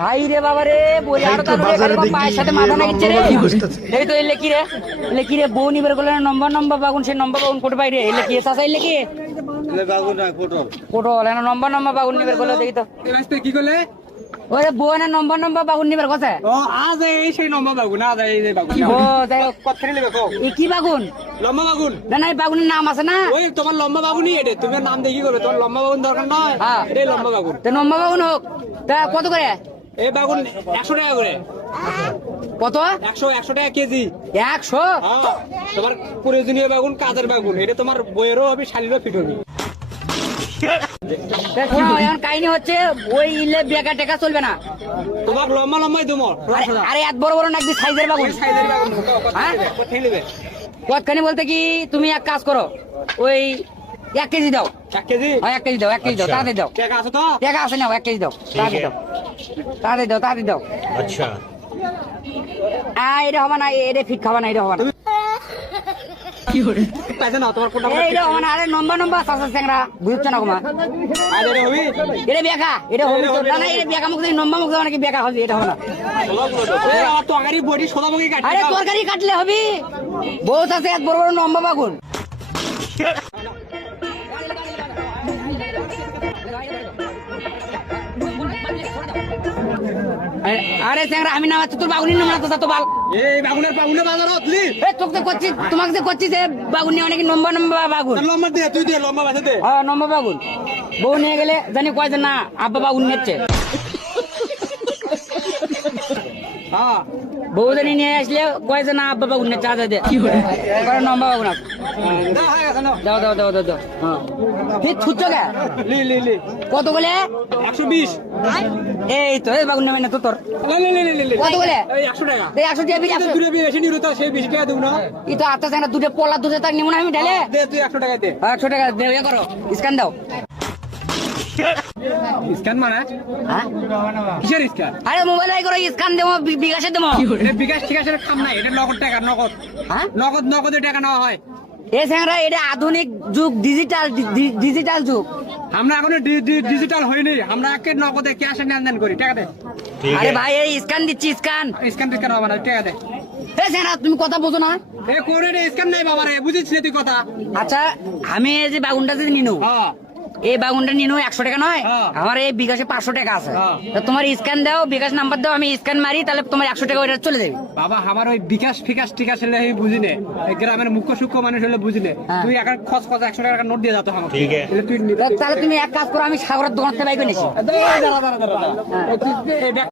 High রে বাবা রে বলি আর তো পায়ের সাথে মাথা নাগিচ্ছে রে। এই তো এলে কি রে বউ নিবের গেলে নম্বর বাগুন সে নম্বর বাগুন কোটে বাইরে এলে কি চাষা এলে কি পটল এনে নম্বর বাগুন নিবের গেলে দেখি তো কি করলে ওরে বউ এনে নম্বর বাগুন নিবের কথা আজ এই সেই লম্বা বাগুন আজ এই যে বাগুন ও যাই হোক কত নেবে কও এই কি বাগুন লম্বা বাগুন না না এই বাগুনের নাম আছে না ওই তোমার লম্বা বাগুনই এটা তুমি নাম দেখি করবে তোমার লম্বা বাগুন দরকার নয় হ্যাঁ এটাই লম্বা বাগুন তো নম্বর বাগুন হোক তা কত করে এই বাগুন 100 টাকা করে কত 100 টাকা কেজি 100 হ্যাঁ তোমার প্রয়োজনীয় বাগুন কাজের বাগুন এটা তোমার বইয়েরও হবে শালিরও ফিট হবে এখন কাহিনী হচ্ছে ওই ইলে বেকা টেকা চলবে না তোমার লম্বা লম্বাই দেবো আরে এত বড় বড় নাকি সাইজের বাগুন সাইজের বাগুন হ্যাঁ কোথায় নেবে কতখানি বলতে কি তুমি এক কাজ করো ওই 1 কেজি দাও 1 কেজি হ্যাঁ 1 কেজি দাও 1 কেজি দাও তাড়াতাড়ি দাও টাকা আছে তো টাকা আছে না 1 কেজি দাও তাড়াতাড়ি দাও अच्छा এটা হবে না এটা ফিট খাবা না এটা হবে না পাইছে না তোমার কোনটা এটা হবে না আরে নম্বর সাসা স্যাংরা বুঝছ না কুমা আজ এটা হবি এটা বেকা এটা হবে তো না না এটা বেকা মুখ নম্বর মুখ নাকি বেকা হবে এটা হবে না এই আমার তো আগারি বডি সোদাবগি কাটতে আরে তরকারি কাটলে হবে বহুত আছে এত বড় বড় নম্বর বাগুন আরে স্যাংরা আমি না তোর বাগুনি নাম না তো বাল এই বাগুনের বাজার হতলি এই তোমাকে যে করছি যে বাগুন নিয়ে অনেক নম্বর বাগুন লম্বা দে তুই দে লম্বা বাসে দে হ্যাঁ নম্বর বাগুন বউ নিয়ে গেলে জানি কয় যে না আব্বা বাগুন নিচ্ছে হ্যাঁ বউ জানি নিয়ে আসলে কয় যে না আব্বা বাগুন নিচ্ছে আজ দে নম্বর বাগুন আছে না হয়ে গেছে না দাও হ্যাঁ ঠিক ছুটছো কে লি কত বলে 120 এই তো এই বাগুন নেবে না তো তোর লি কত বলে এই 100 টাকা এই 100 টাকা বিল 100 দূরে বেশি নিরু তো সেই 20 টাকা দেব না ই তো আত্মা জানা দুটো পলা দুটো তাক নিমু না আমি ঢেলে দে তুই 100 টাকা দে 100 টাকা দে এ করো স্ক্যান দাও স্ক্যান মানে হ্যাঁ কিসের স্ক্যান আরে মোবাইল আই করো স্ক্যান দেবো বিকাশে দেবো এটা বিকাশ ঠিক আছে কাম নাই এটা নগদ টাকা নগদ হ্যাঁ নগদে টাকা নেওয়া হয় এই স্যাংরা এটা আধুনিক যুগ ডিজিটাল যুগ আমরা এখন ডিজিটাল হইনি আমরা একে নগদে ক্যাশে লেনদেন করি টাকা দে আরে ভাই এই স্ক্যান দিচ্ছি স্ক্যান স্ক্যান হবে না টাকা দে এই স্যাংরা তুমি কথা বোঝো না এ করে রে স্ক্যান নাই বাবা রে বুঝিস তুই কথা আচ্ছা আমি এই যে বাগুনটা যে নিনু হ্যাঁ এই বাগুনটা নিনু 100 টাকা নয় হ্যাঁ। আমার এই বিকাশে 500 টাকা আছে হ্যাঁ। তা তোমার স্ক্যান দাও বিকাশ নাম্বার দাও আমি স্ক্যান মারি তাহলে তোমার 100 টাকা ওইটা চলে যাবে বাবা আমার ওই বিকাশ ফিকাশ টিকা ছেলে আমি বুঝি নে গ্রামের মুখ্য সূক্ষ্ম মানুষ হলে বুঝি নে হ্যাঁ। তুই এখন খস 100 টাকা নোট দিয়ে যাতো আমাকে ঠিক আছে। তুই তাহলে তুমি এক কাজ করো আমি সাগরের দোকান থেকে বাইক নিয়েছি দাঁড়া